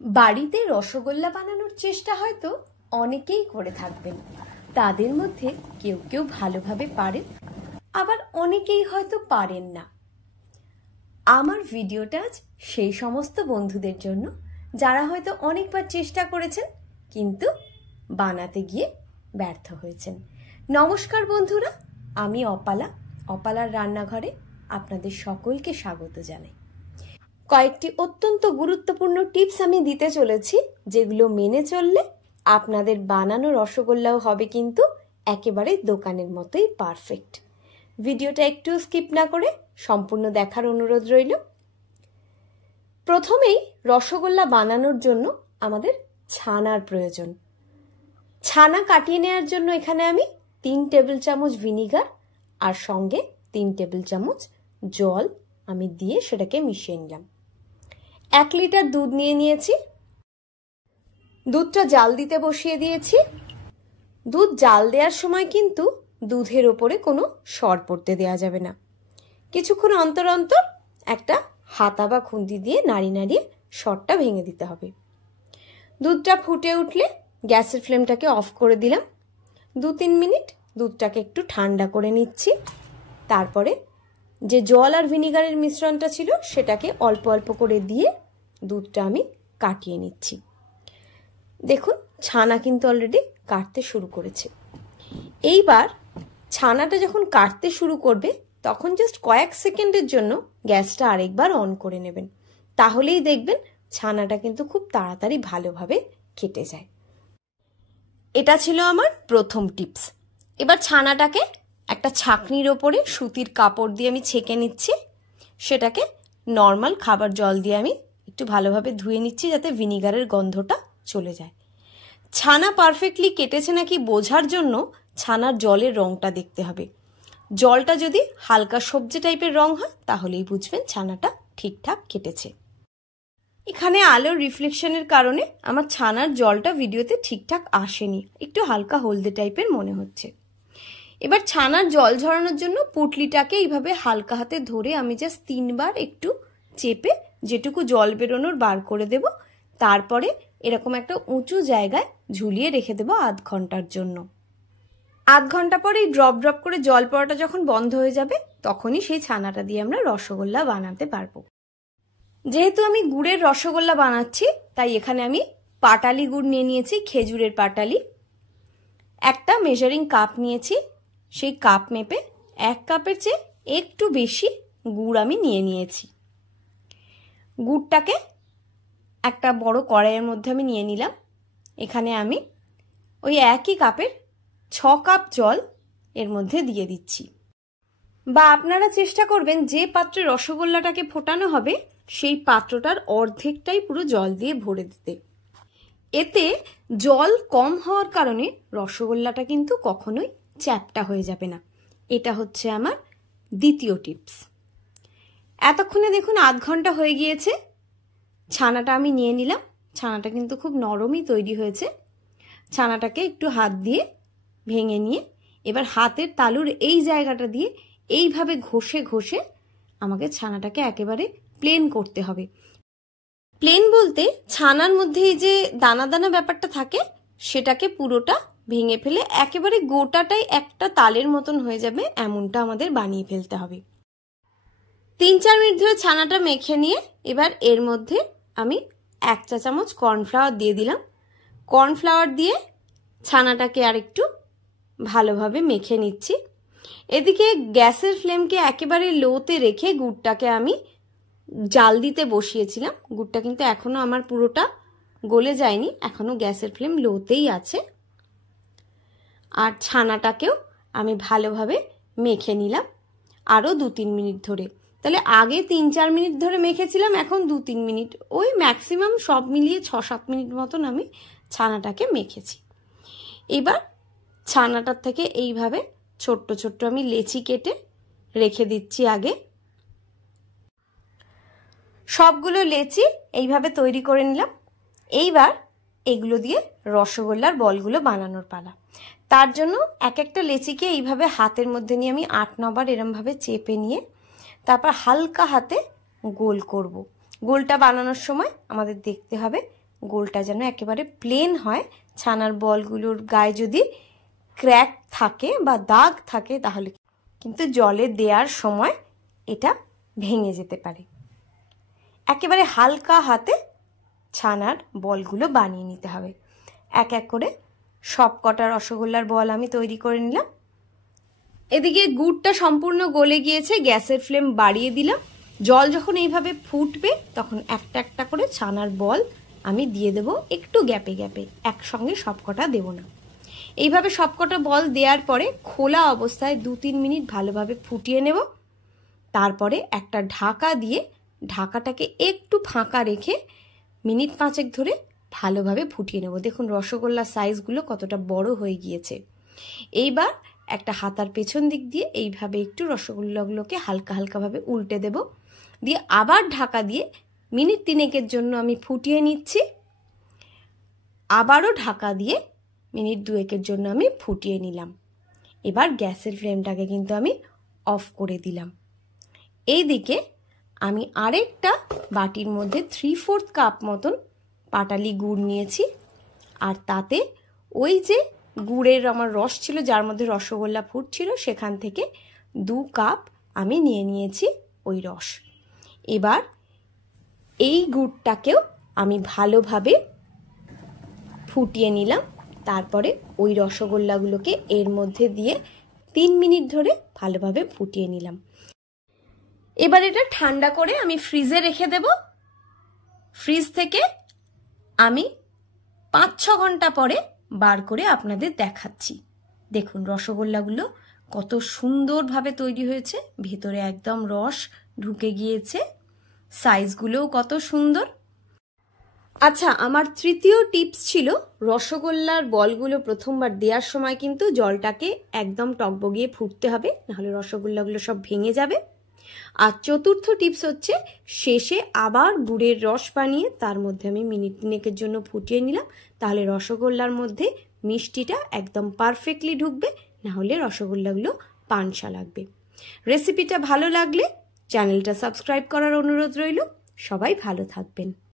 বাড়িতে রসগোল্লা বানানোর চেষ্টা হয়তো অনেকেই করে থাকবেন। তাদের মধ্যে কেউ কেউ ভালোভাবে পারেন, আবার অনেকেই হয়তো পারেন না। আমার ভিডিওটা আজ সেই সমস্ত বন্ধুদের জন্য যারা হয়তো অনেকবার চেষ্টা করেছেন কিন্তু বানাতে গিয়ে ব্যর্থ হয়েছেন। নমস্কার বন্ধুরা, আমি অপালার রান্নাঘরে আপনাদের সকলকে স্বাগত জানাই। কয়েকটি অত্যন্ত গুরুত্বপূর্ণ টিপস আমি দিতে চলেছি, যেগুলো মেনে চললে আপনাদের বানানো রসগোল্লাও হবে কিন্তু একেবারে দোকানের মতোই পারফেক্ট। ভিডিওটা একটু স্কিপ না করে সম্পূর্ণ দেখার অনুরোধ রইল। প্রথমেই রসগোল্লা বানানোর জন্য আমাদের ছানার প্রয়োজন। ছানা কাটিয়ে নেওয়ার জন্য এখানে আমি 3 টেবিল চামচ ভিনিগার আর সঙ্গে 3 টেবিল চামচ জল আমি দিয়ে সেটাকে মিশিয়ে নিলাম। 1 লিটার দুধ নিয়ে নিয়েছি। দুধটা জাল দিতে বসিয়ে দিয়েছি। দুধ জাল দেওয়ার সময় কিন্তু দুধের ওপরে কোনো সর পড়তে দেওয়া যাবে না। কিছুক্ষণ অন্তর অন্তর একটা হাতা বা খুন্তি দিয়ে নাড়িয়ে সরটা ভেঙে দিতে হবে। দুধটা ফুটে উঠলে গ্যাসের ফ্লেমটাকে অফ করে দিলাম। 2-3 মিনিট দুধটাকে একটু ঠান্ডা করে নিচ্ছি। তারপরে যে জল আর ভিনিগারের মিশ্রণটা ছিল সেটাকে অল্প অল্প করে দিয়ে দুধটা আমি কাটিয়ে নিচ্ছি। দেখুন, ছানা কিন্তু অলরেডি কাটতে শুরু করেছে। এইবার ছানাটা যখন কাটতে শুরু করবে তখন জাস্ট কয়েক সেকেন্ডের জন্য গ্যাসটা আরেকবার অন করে নেবেন। তাহলেই দেখবেন ছানাটা কিন্তু খুব তাড়াতাড়ি ভালোভাবে কেটে যায়। এটা ছিল আমার প্রথম টিপস। এবার ছানাটাকে একটা ছাঁকনির ওপরে সুতির কাপড় দিয়ে আমি ছেঁকে নিচ্ছি। সেটাকে নর্মাল খাবার জল দিয়ে আমি একটু ভালোভাবে ধুয়ে নিচ্ছি, যাতে ভিনিগারের গন্ধটা চলে যায়। ছানা পারফেক্টলি কেটেছে নাকি বোঝার জন্য ছানার জলের রংটা দেখতে হবে। জলটা যদি হালকা সবজি টাইপের রং হয় তাহলেই বুঝবেন ছানাটা ঠিকঠাক কেটেছে। এখানে আলোর রিফ্লেকশনের কারণে আমার ছানার জলটা ভিডিওতে ঠিকঠাক আসেনি, একটু হালকা হলদে টাইপের মনে হচ্ছে। এবার ছানার জল ঝরানোর জন্য পুটলিটাকে এইভাবে হালকা হাতে ধরে আমি জাস্ট 3 বার একটু চেপে যেটুকু জল বেরোনোর বার করে দেব। তারপরে এরকম একটা উঁচু জায়গায় ঝুলিয়ে রেখে দেবো আধ ঘন্টার জন্য। আধ ঘন্টা পরে এই ড্রপ ড্রপ করে জল পড়াটা যখন বন্ধ হয়ে যাবে তখনই সেই ছানাটা দিয়ে আমরা রসগোল্লা বানাতে পারবো। যেহেতু আমি গুড়ের রসগোল্লা বানাচ্ছি তাই এখানে আমি পাটালি গুড় নিয়ে নিয়েছি, খেজুরের পাটালি। একটা মেজারিং কাপ নিয়েছি, সেই কাপ মেপে 1 কাপের চেয়ে একটু বেশি গুড় আমি নিয়ে নিয়েছি। গুড়টাকে একটা বড় কড়াইয়ের মধ্যে আমি নিয়ে নিলাম। এখানে আমি ওই একই কাপের 6 কাপ জল এর মধ্যে দিয়ে দিচ্ছি। বা আপনারা চেষ্টা করবেন যে পাত্রে রসগোল্লাটাকে ফোটানো হবে সেই পাত্রটার অর্ধেকটাই পুরো জল দিয়ে ভরে দিতে। এতে জল কম হওয়ার কারণে রসগোল্লাটা কিন্তু কখনোই চ্যাপ্টা হয়ে যাবে না। এটা হচ্ছে আমার দ্বিতীয় টিপস। এতক্ষণে দেখুন আধ ঘন্টা হয়ে গিয়েছে। ছানাটা আমি নিয়ে নিলাম। ছানাটা কিন্তু খুব নরমই তৈরি হয়েছে। ছানাটাকে একটু হাত দিয়ে ভেঙে নিয়ে এবার হাতের তালুর এই জায়গাটা দিয়ে এইভাবে ঘষে ঘষে আমাকে ছানাটাকে একেবারে প্লেন করতে হবে। প্লেন বলতে ছানার মধ্যে এই যে দানা দানা ব্যাপারটা থাকে সেটাকে পুরোটা ভেঙে ফেলে একেবারে গোটাটাই একটা তালের মতন হয়ে যাবে, এমনটা আমাদের বানিয়ে ফেলতে হবে। 3-4 মিনিট ধরে ছানাটা মেখে নিয়ে এবার এর মধ্যে আমি 1 চা চামচ কর্নফ্লাওয়ার দিয়ে দিলাম। কর্নফ্লাওয়ার দিয়ে ছানাটাকে আর একটু ভালোভাবে মেখে নিচ্ছি। এদিকে গ্যাসের ফ্লেমকে একেবারে লোতে রেখে গুড়টাকে আমি জাল দিতে বসিয়েছিলাম। গুড়টা কিন্তু এখনো আমার পুরোটা গলে যায়নি, এখনো গ্যাসের ফ্লেম লোতেই আছে। আর ছানাটাকেও আমি ভালোভাবে মেখে নিলাম আরও 2-3 মিনিট ধরে। তাহলে আগে 3-4 মিনিট ধরে মেখেছিলাম, এখন 2-3 মিনিট, ওই ম্যাক্সিমাম সব মিলিয়ে 6-7 মিনিট মতন আমি ছানাটাকে মেখেছি। এবার ছানাটার থেকে এইভাবে ছোট্ট ছোট্ট আমি লেচি কেটে রেখে দিচ্ছি। আগে সবগুলো লেচি এইভাবে তৈরি করে নিলাম। এইবার এগুলো দিয়ে রসগোল্লার বলগুলো বানানোর পালা। তার জন্য এক একটা লেচিকে এইভাবে হাতের মধ্যে নিয়ে আমি 8-9 বার এরমভাবে চেপে নিয়ে তারপর হালকা হাতে গোল করব। গোলটা বানানোর সময় আমাদের দেখতে হবে গোলটা যেন একেবারে প্লেন হয়। ছানার বলগুলোর গায়ে যদি ক্র্যাক থাকে বা দাগ থাকে তাহলে কিন্তু জলে দেওয়ার সময় এটা ভেঙে যেতে পারে। একেবারে হালকা হাতে ছানার বলগুলো বানিয়ে নিতে হবে। এক এক করে সব কটা রসগোল্লার বল আমি তৈরি করে নিলাম। এদিকে গুড়টা সম্পূর্ণ গলে গিয়েছে, গ্যাসের ফ্লেম বাড়িয়ে দিলাম। জল যখন এইভাবে ফুটবে তখন একটা একটা করে ছানার বল আমি দিয়ে দেব, একটু গ্যাপে গ্যাপে, একসঙ্গে সবকটা দেব না। এইভাবে সবকটা বল দেওয়ার পরে খোলা অবস্থায় 2-3 মিনিট ভালোভাবে ফুটিয়ে নেব। তারপরে একটা ঢাকা দিয়ে ঢাকাটাকে একটু ফাঁকা রেখে মিনিট 5 ধরে ভালোভাবে ফুটিয়ে নেব। দেখুন রসগোল্লার সাইজগুলো কতটা বড় হয়ে গিয়েছে। এইবার একটা হাতার পেছন দিক দিয়ে এইভাবে একটু রসগোল্লাগুলোকে হালকা হালকাভাবে উল্টে দেব, দিয়ে আবার ঢাকা দিয়ে মিনিট 3 জন্য আমি ফুটিয়ে নিচ্ছি। আবারও ঢাকা দিয়ে মিনিট 2 জন্য আমি ফুটিয়ে নিলাম। এবার গ্যাসের ফ্লেমটাকে কিন্তু আমি অফ করে দিলাম। এইদিকে আমি আরেকটা বাটির মধ্যে 3/4 কাপ মতন পাটালি গুড় নিয়েছি, আর তাতে ওই যে গুড়ের আমার রস ছিল যার মধ্যে রসগোল্লা ফুটছিল সেখান থেকে 2 কাপ আমি নিয়ে নিয়েছি ওই রস। এবার এই গুড়টাকেও আমি ভালোভাবে ফুটিয়ে নিলাম। তারপরে ওই রসগোল্লাগুলোকে এর মধ্যে দিয়ে 3 মিনিট ধরে ভালোভাবে ফুটিয়ে নিলাম। এবার এটা ঠান্ডা করে আমি ফ্রিজে রেখে দেব। ফ্রিজ থেকে আমি 5-6 ঘন্টা পরে বার করে আপনাদের দেখাচ্ছি। দেখুন রসগোল্লাগুলো কত সুন্দরভাবে তৈরি হয়েছে, ভেতরে একদম রস ঢুকে গিয়েছে, সাইজগুলোও কত সুন্দর। আচ্ছা, আমার তৃতীয় টিপস ছিল রসগোল্লার বলগুলো প্রথমবার দেওয়ার সময় কিন্তু জলটাকে একদম টকবগিয়ে ফুটতে হবে, নাহলে রসগোল্লাগুলো সব ভেঙে যাবে। আর চতুর্থ টিপস হচ্ছে শেষে আবার গুড়ের রস বানিয়ে তার মধ্যে আমি মিনিট 3 জন্য ফুটিয়ে নিলাম, তাহলে রসগোল্লার মধ্যে মিষ্টিটা একদম পারফেক্টলি ঢুকবে, নাহলে রসগোল্লাগুলো পানসা লাগবে। রেসিপিটা ভালো লাগলে চ্যানেলটা সাবস্ক্রাইব করার অনুরোধ রইল। সবাই ভালো থাকবেন।